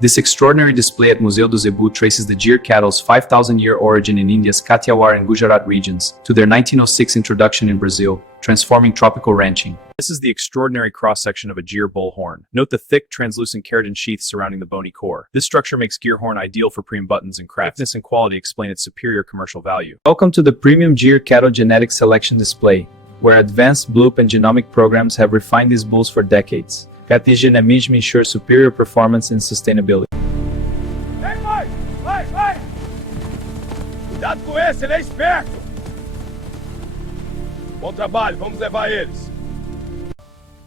This extraordinary display at Museu do Zebu traces the Gyr cattle's 5,000-year origin in India's Kathiawar and Gujarat regions to their 1906 introduction in Brazil, transforming tropical ranching. This is the extraordinary cross-section of a Gyr Bull horn. Note the thick, translucent keratin sheath surrounding the bony core. This structure makes Gyr horn ideal for premium buttons and crafts. Thickness and quality explain its superior commercial value. Welcome to the premium Gyr cattle genetic selection display, where advanced bloop and genomic programs have refined these bulls for decades. Genetism ensures superior performance and sustainability. Vai! Cuidado com esse, ele é esperto! Bom trabalho, vamos levar eles.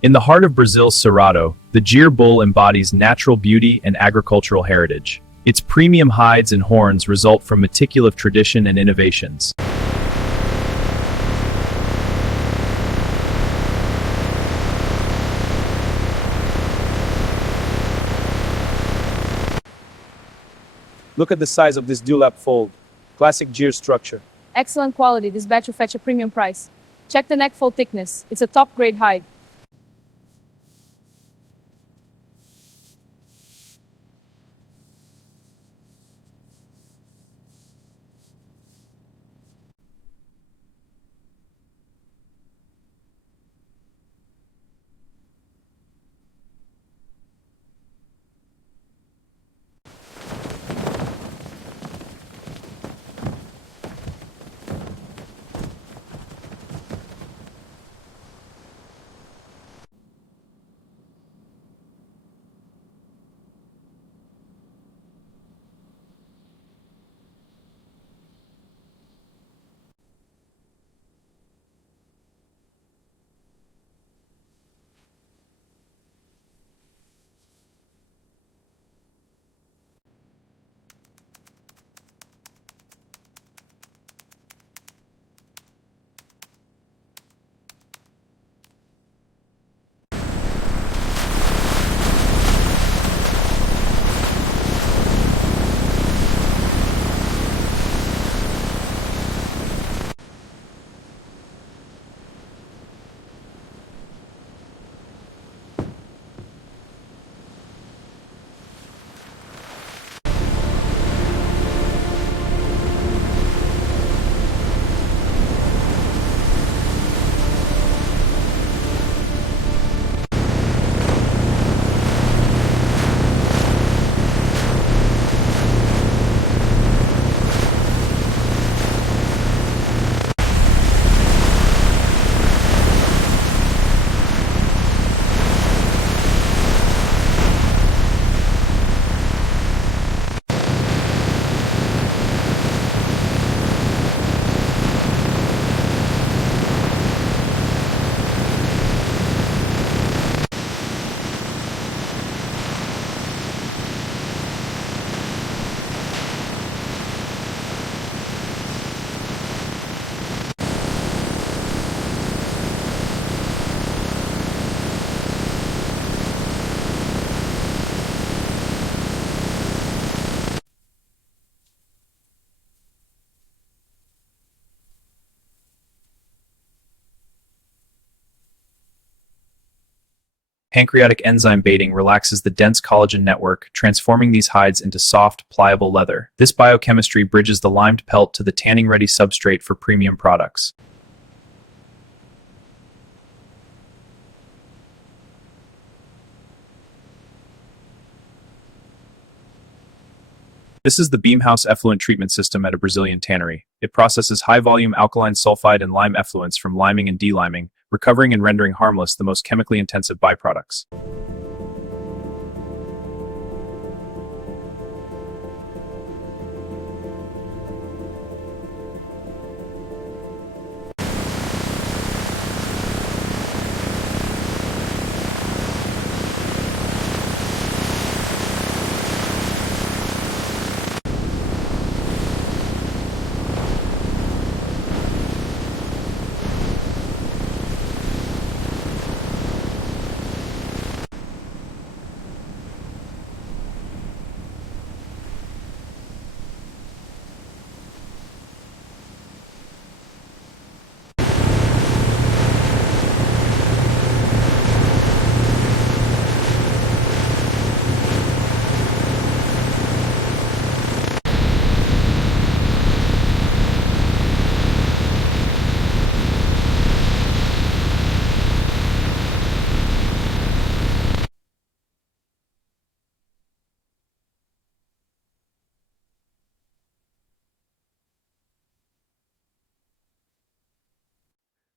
In the heart of Brazil's Cerrado, the Gyr Bull embodies natural beauty and agricultural heritage. Its premium hides and horns result from meticulous tradition and innovations. Look at the size of this dewlap fold. Classic Gyr structure. Excellent quality, this batch will fetch a premium price. Check the neck fold thickness, it's a top grade hide. Pancreatic enzyme baiting relaxes the dense collagen network, transforming these hides into soft, pliable leather. This biochemistry bridges the limed pelt to the tanning-ready substrate for premium products. This is the Beamhouse effluent treatment system at a Brazilian tannery. It processes high-volume alkaline sulfide and lime effluents from liming and deliming, recovering and rendering harmless the most chemically intensive byproducts.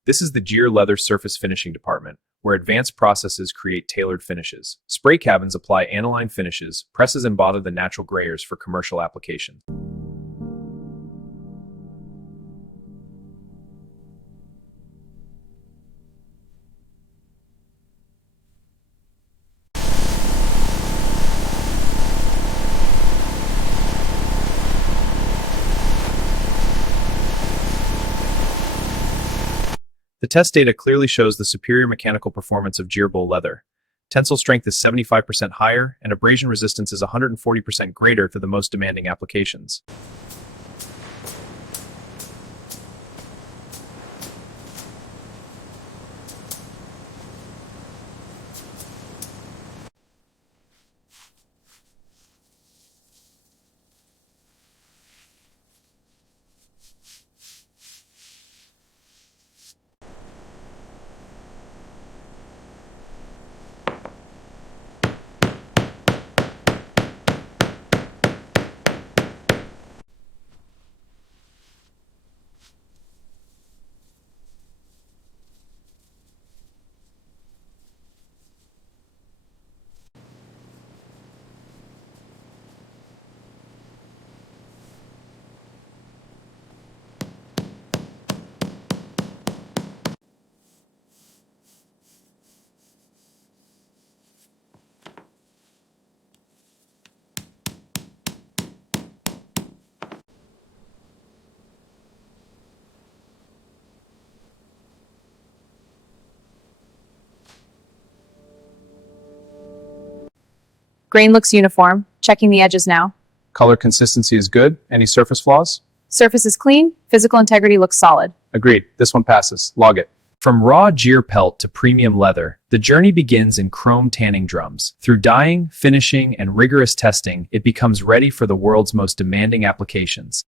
This is the Gyr leather surface finishing department, where advanced processes create tailored finishes. Spray cabins apply aniline finishes, presses embody the natural grayers for commercial application. The test data clearly shows the superior mechanical performance of Gyr Bull leather. Tensile strength is 75% higher, and abrasion resistance is 140% greater for the most demanding applications. Grain looks uniform. Checking the edges now. Color consistency is good. Any surface flaws? Surface is clean. Physical integrity looks solid. Agreed. This one passes. Log it. From raw Gyr pelt to premium leather, the journey begins in chrome tanning drums. Through dyeing, finishing, and rigorous testing, it becomes ready for the world's most demanding applications.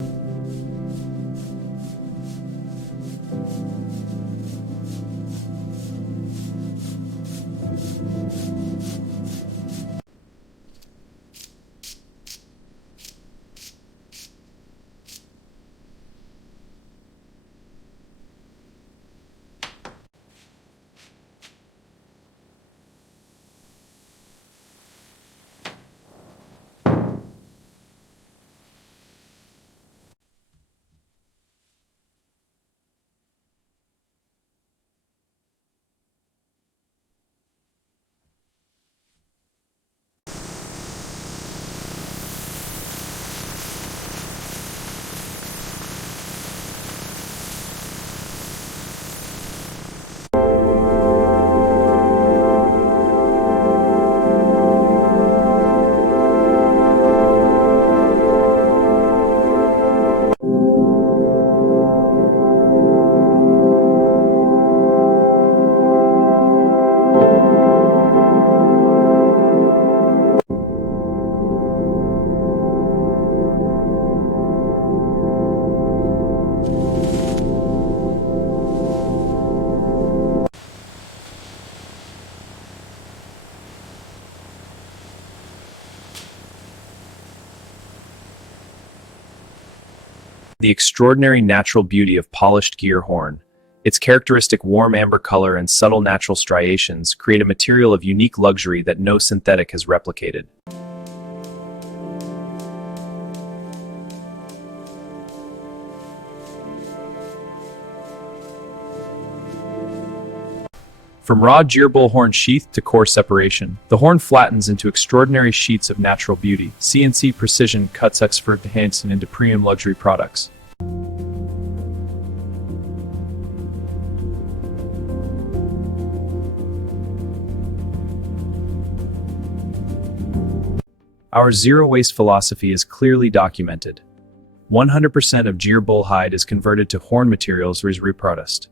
The extraordinary natural beauty of polished Gyr horn. Its characteristic warm amber color and subtle natural striations create a material of unique luxury that no synthetic has replicated. From raw Gyr Bull horn sheath to core separation, the horn flattens into extraordinary sheets of natural beauty. CNC precision cuts expert hands into premium luxury products. Our zero-waste philosophy is clearly documented. 100% of Gyr Bull hide is converted to horn materials or is reproduced.